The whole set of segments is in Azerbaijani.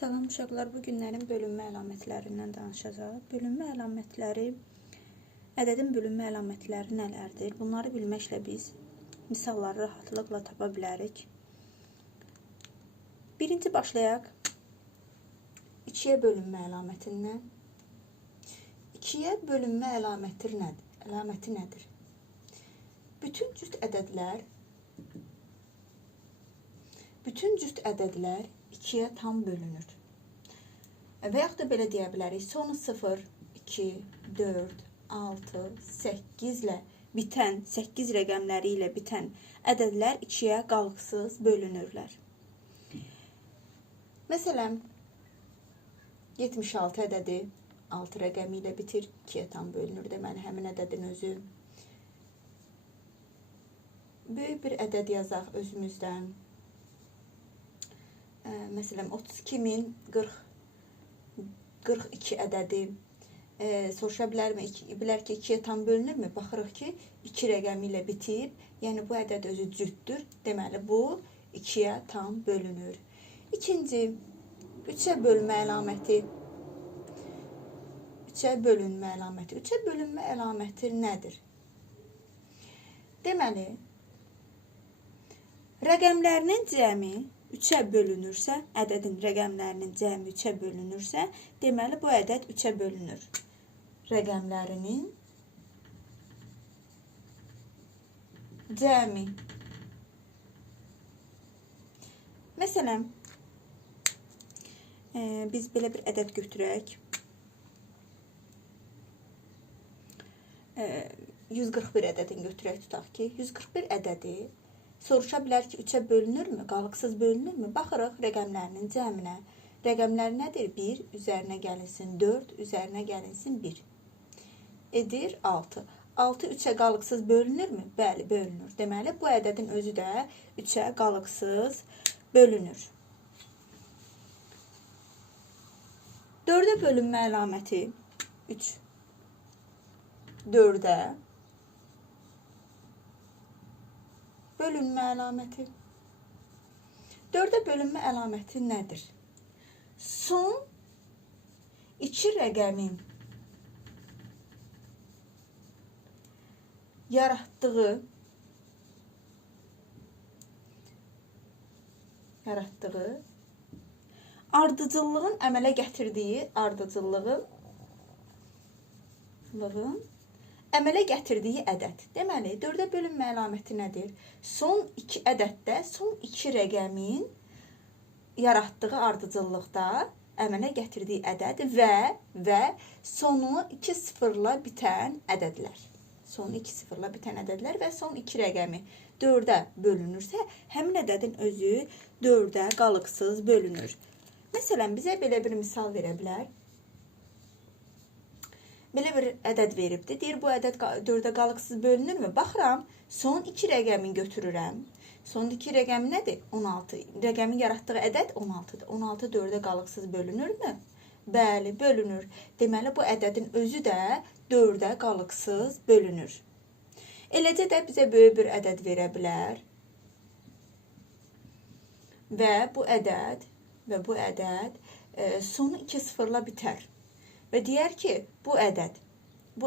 Salam uşaqlar, bu günlərin bölünmə əlamətlərindən danışacağıq. Bölünmə əlamətləri, ədədin bölünmə əlamətləri nələrdir? Bunları bilməklə biz misalları rahatlıqla tapa bilərik. Birinci başlayaq 2-yə bölünmə əlamətindən. 2-yə bölünmə əlaməti nədir? Bütün cüt ədədlər 2-yə tam bölünür. Və yaxud da belə deyə bilərik. Sonu 0, 2, 4, 6, 8 ilə bitən, 8 rəqəmləri ilə bitən ədədlər 2-yə qalıqsız bölünürlər. Məsələn, 76 ədədi 6 rəqəmi ilə bitir, 2-yə tam bölünür. Deməli, həmin ədədin özü. Böyük bir ədəd yazaq özümüzdən. Məsələn, 32.042 ədədi soruşa bilər ki, 2-yə tam bölünürmü? Baxırıq ki, 2 rəqəmi ilə bitib, yəni bu ədəd özü cütdür. Deməli, bu 2-yə tam bölünür. İkinci, 3-ə bölünmə əlaməti. 3-ə bölünmə əlaməti. 3-ə bölünmə əlaməti nədir? Deməli, rəqəmlərinin cəmi 3-ə bölünürsə, ədədin rəqəmlərinin cəmi 3-ə bölünürsə, deməli, bu ədəd 3-ə bölünür. Rəqəmlərinin cəmi. Məsələn, biz belə bir ədəd götürək. 141 ədədini götürək, tutaq ki, 141 ədədi soruşa bilər ki, 3-ə bölünürmü, qalıqsız bölünürmü? Baxırıq rəqəmlərinin cəminə. Rəqəmlər nədir? 1 üzərinə gəlinsin 4, üzərinə gəlinsin 1. Edir 6. 6 3-ə qalıqsız bölünürmü? Bəli, bölünür. Deməli, bu ədədin özü də 3-ə qalıqsız bölünür. 4-ə bölünmə əlaməti 3. 4-ə bölünmə əlaməti. 4-ə bölünmə əlaməti nədir? Son 2 rəqəmin yaratdığı ardıcıllığın əmələ gətirdiyi ədəd. Deməli, 4-ə bölünmə əlaməti nədir? Son 2 ədəddə son 2 rəqəmin yaratdığı ardıcıllıqda əmələ gətirdiyi ədəd və sonu 2 sıfırla bitən ədədlər. Sonu 2 sıfırla bitən ədədlər və son 2 rəqəmi 4-ə bölünürsə, həmin ədədin özü 4-ə qalıqsız bölünür. Məsələn, bizə belə bir misal verə bilər. Belə bir ədəd veribdir. Deyir, bu ədəd 4-ə qalıqsız bölünürmü? Baxıram, son 2 rəqəmi götürürəm. Son 2 rəqəmi nədir? 16. Rəqəmin yaratdığı ədəd 16-dır. 16 4-ə qalıqsız bölünürmü? Bəli, bölünür. Deməli, bu ədədin özü də 4-ə qalıqsız bölünür. Eləcə də bizə böyük bir ədəd verə bilər. Və bu ədəd sonu 2 sıfırla bitər. Və deyər ki, bu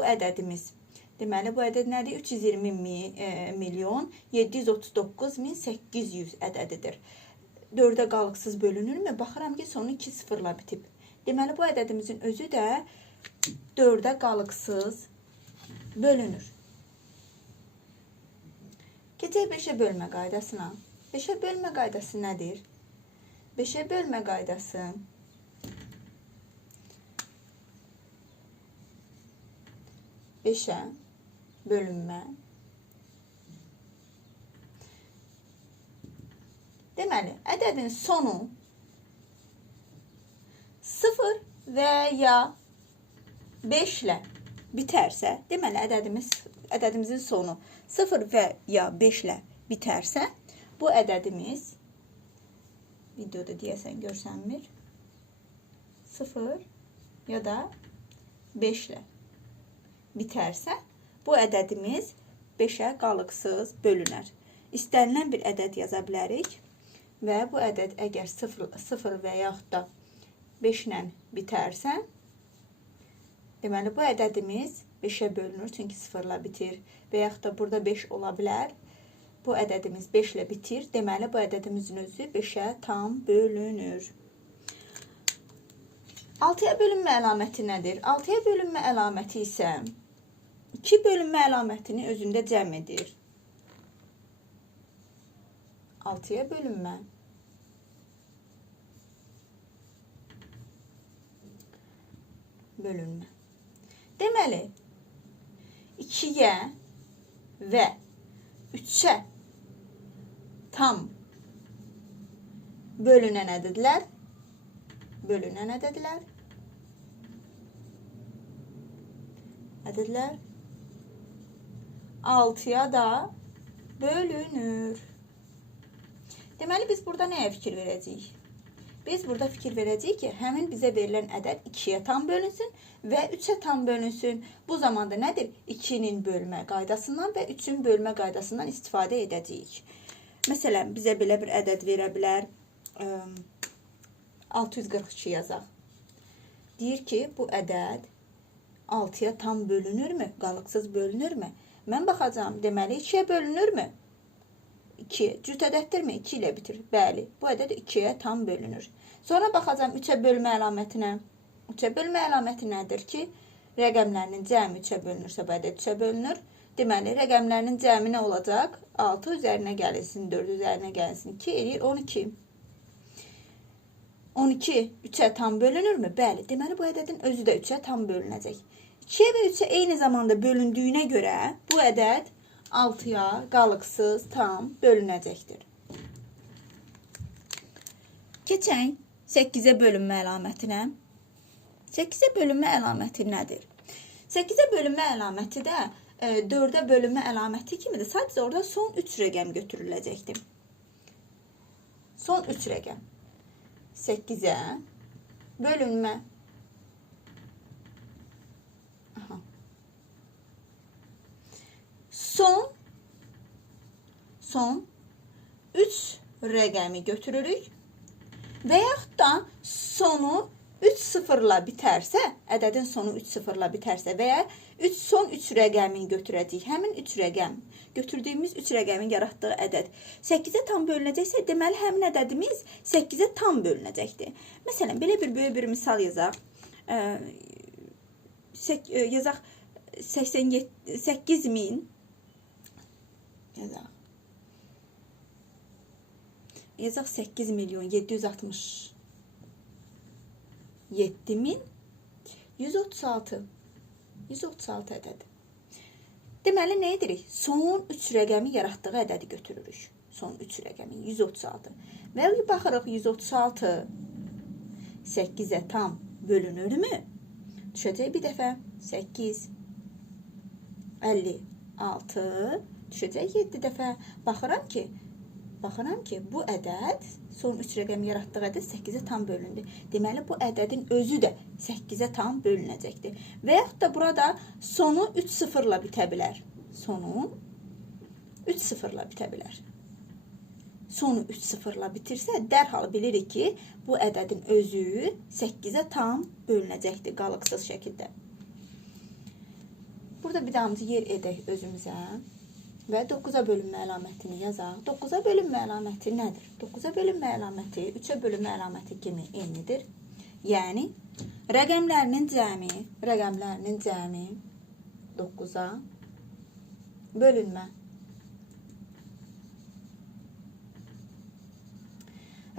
ədədimiz, deməli, bu ədəd nədir? 320.739.800 ədədidir. 4-ə qalıqsız bölünürmü? Baxıram ki, sonu 2 sıfırla bitib. Deməli, bu ədədimizin özü də 4-ə qalıqsız bölünür. Keçək 5-ə bölmə qaydasına. 5-ə bölmə qaydası nədir? 5-ə bölmə qaydası beşə bölünmə. Deməli, ədədin sonu 0 və ya 5 ilə bitərsə, deməli, ədədimizin sonu 0 və ya 5 ilə bitərsə, bu ədədimiz, videoda deyəsən görsənmir, 0 ya da 5 ilə bitərsə, bu ədədimiz 5-ə qalıqsız bölünər. İstənilən bir ədəd yaza bilərik və bu ədəd əgər 0 və yaxud da 5 ilə bitərsə, deməli bu ədədimiz 5-ə bölünür, çünki 0-la bitir. Və yaxud da burada 5 ola bilər. Bu ədədimiz 5 ilə bitir. Deməli bu ədədimizin özü 5-ə tam bölünür. 6-ya bölünmə əlaməti nədir? 6-ya bölünmə əlaməti isə 2 bölünmə əlamətini özündə cəm edir. 6-ya bölünmə. Bölünmə. Deməli, 2-yə və 3-ə tam bölünən ədədlər, ədədlər 6-ya da bölünür. Deməli, biz burada nəyə fikir verəcəyik? Biz burada fikir verəcəyik ki, həmin bizə verilən ədəd 2-yə tam bölünsün və 3-ə tam bölünsün. Bu zamanda nədir? 2-nin bölmə qaydasından və 3-ün bölmə qaydasından istifadə edəcəyik. Məsələn, bizə belə bir ədəd verə bilər. 642 yazaq. Deyir ki, bu ədəd 6-ya tam bölünürmü? Qalıqsız bölünürmü? Mən baxacağım. Deməli, 2-yə bölünürmü? 2. Cüt ədəddirmi? 2 ilə bitir. Bəli, bu ədəd 2-yə tam bölünür. Sonra baxacağım 3-ə bölmə əlamətinə. 3-ə bölmə əlaməti nədir ki, rəqəmlərinin cəmi 3-ə bölünürsə, bu ədəd 3-ə bölünür. Deməli, rəqəmlərinin cəmi nə olacaq? 6 üzərinə gəlinsin, 4 üzərinə gəlinsin. 2 eləyir 12. 12 3-ə tam bölünürmü? Bəli. Deməli, bu ədədin özü də 3-ə tam bölünəcək. 2-yə və 3-ə eyni zamanda bölündüyünə görə bu ədəd 6-ya qalıqsız tam bölünəcəkdir. Keçək 8-ə bölünmə əlamətinə. 8-ə bölünmə əlaməti nədir? 8-ə bölünmə əlaməti də 4-ə bölünmə əlaməti kimidir. Sadəcə orada son 3 rəqəm götürüləcəkdir. Son 3 rəqəm. 8-ə bölünmə. Son 3 rəqəmi götürürük və yaxud da sonu 3 sıfırla bitərsə, ədədin sonu 3 sıfırla bitərsə və ya son 3 rəqəmin götürəcəyik. Həmin 3 rəqəm, götürdüyümüz 3 rəqəmin yaratdığı ədəd 8-ə tam bölünəcəksə, deməli həmin ədədimiz 8-ə tam bölünəcəkdir. Məsələn, belə bir böyük bir misal yazaq. Yazaq 88.000 yazaq 8.767.136 ədədi. Deməli, nə edirik? Son 3 rəqəmi yaratdığı ədədi götürürük. Son 3 rəqəmi 136. Və baxırıq 136 8-ə tam bölünürmü? Düşəcək bir dəfə 8 56 düşəcək 7 dəfə. Baxıram ki, bu ədəd, son 3 rəqəmi yaratdığı ədəd 8-ə tam bölündü. Deməli, bu ədədin özü də 8-ə tam bölünəcəkdir. Və yaxud da burada sonu 3 sıfırla bitə bilər. Sonu 3 sıfırla bitə bilər. Sonu 3 sıfırla bitirsə, dərhal bilirik ki, bu ədədin özü 8-ə tam bölünəcəkdir qalıqsız şəkildə. Burada bir damcı yer edək özümüzə. Və 9-a bölünmə əlamətini yazaq. 9-a bölünmə əlaməti nədir? 9-a bölünmə əlaməti 3-ə bölünmə əlaməti kimi eynidir. Yəni, rəqəmlərinin cəmi 9-a bölünmə.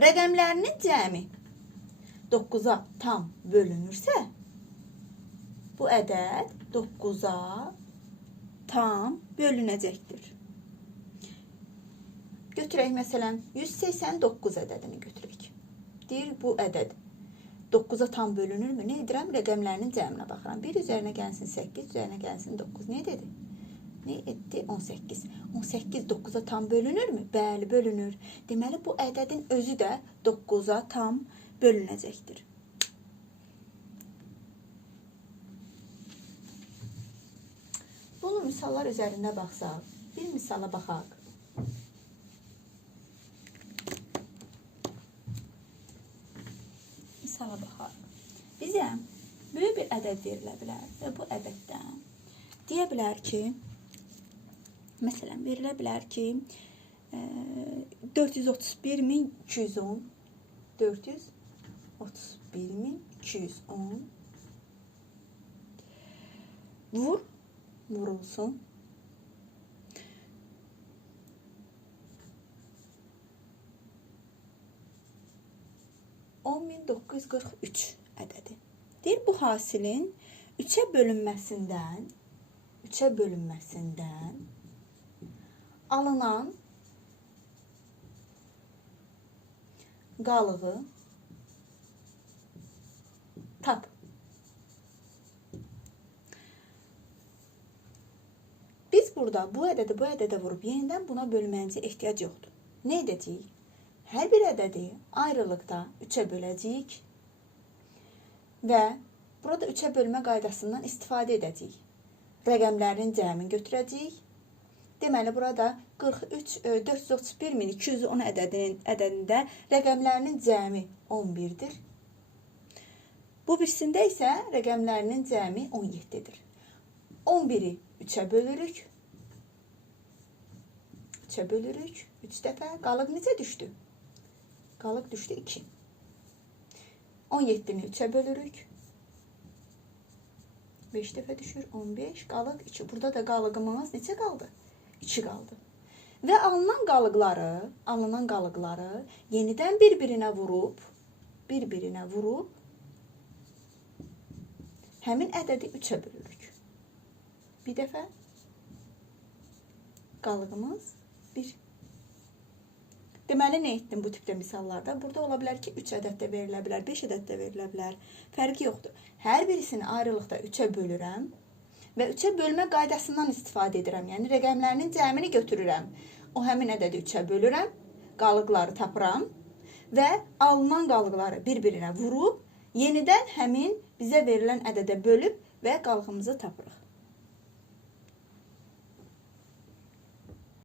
Rəqəmlərinin cəmi 9-a tam bölünürsə, bu ədəd 9-a tam bölünəcəkdir. Götürək, məsələn, 189 ədədini götürək. Deyir, bu ədəd 9-a tam bölünürmü? Nə edirəm? Rəqəmlərinin cəminə baxıram. 1 üzərinə gəlsin 8, üzərinə gəlsin 9. Nə dedi? Nə etdi? 18. 18 9-a tam bölünürmü? Bəli, bölünür. Deməli, bu ədədin özü də 9-a tam bölünəcəkdir. Bunu misallar üzərində baxsaq, bir misala baxaq. misalə baxaq. Bizə böyük bir ədəd verilə bilər və bu ədəddən deyə bilər ki, məsələn, verilə bilər ki, 431.210 431.210 vurulsun 10.943 ədədi. Deyir, bu hasilin 3-ə bölünməsindən alınan qalığı tap. Biz burada bu ədədə vurub yenidən buna bölməyimizə ehtiyac yoxdur. Nə edəcəyik? Hər bir ədədi ayrılıqda 3-ə böləcəyik və burada 3-ə bölmə qaydasından istifadə edəcəyik. Rəqəmlərin cəmini götürəcəyik. Deməli, burada 431.210 ədədində rəqəmlərinin cəmi 11-dir. Bu birisində isə rəqəmlərinin cəmi 17-dir. 11-i 3-ə bölürük. 3-ə bölürük 3 dəfə. Qalıq necə düşdü? Qalıq düşdü 2. 17-ni 3-ə bölürük. 5 dəfə düşür 15. Qalıq 2. Burada da qalığımız neçə qaldı? 2 qaldı. Və alınan qalıqları yenidən bir-birinə vurub həmin ədədi 3-ə bölürük. Bir dəfə qalığımız 1. Deməli, nə etdim bu tipdə misallarda? Burada ola bilər ki, 3 ədəd də verilə bilər, 5 ədəd də verilə bilər. Fərqi yoxdur. Hər birisini ayrılıqda 3-ə bölürəm və 3-ə bölmə qaydasından istifadə edirəm. Yəni, rəqəmlərinin cəmini götürürəm. O həmin ədədi 3-ə bölürəm, qalıqları tapıram və alınan qalıqları bir-birinə vurub, yenidən həmin bizə verilən ədədə bölüb və qalığımızı tapırıq.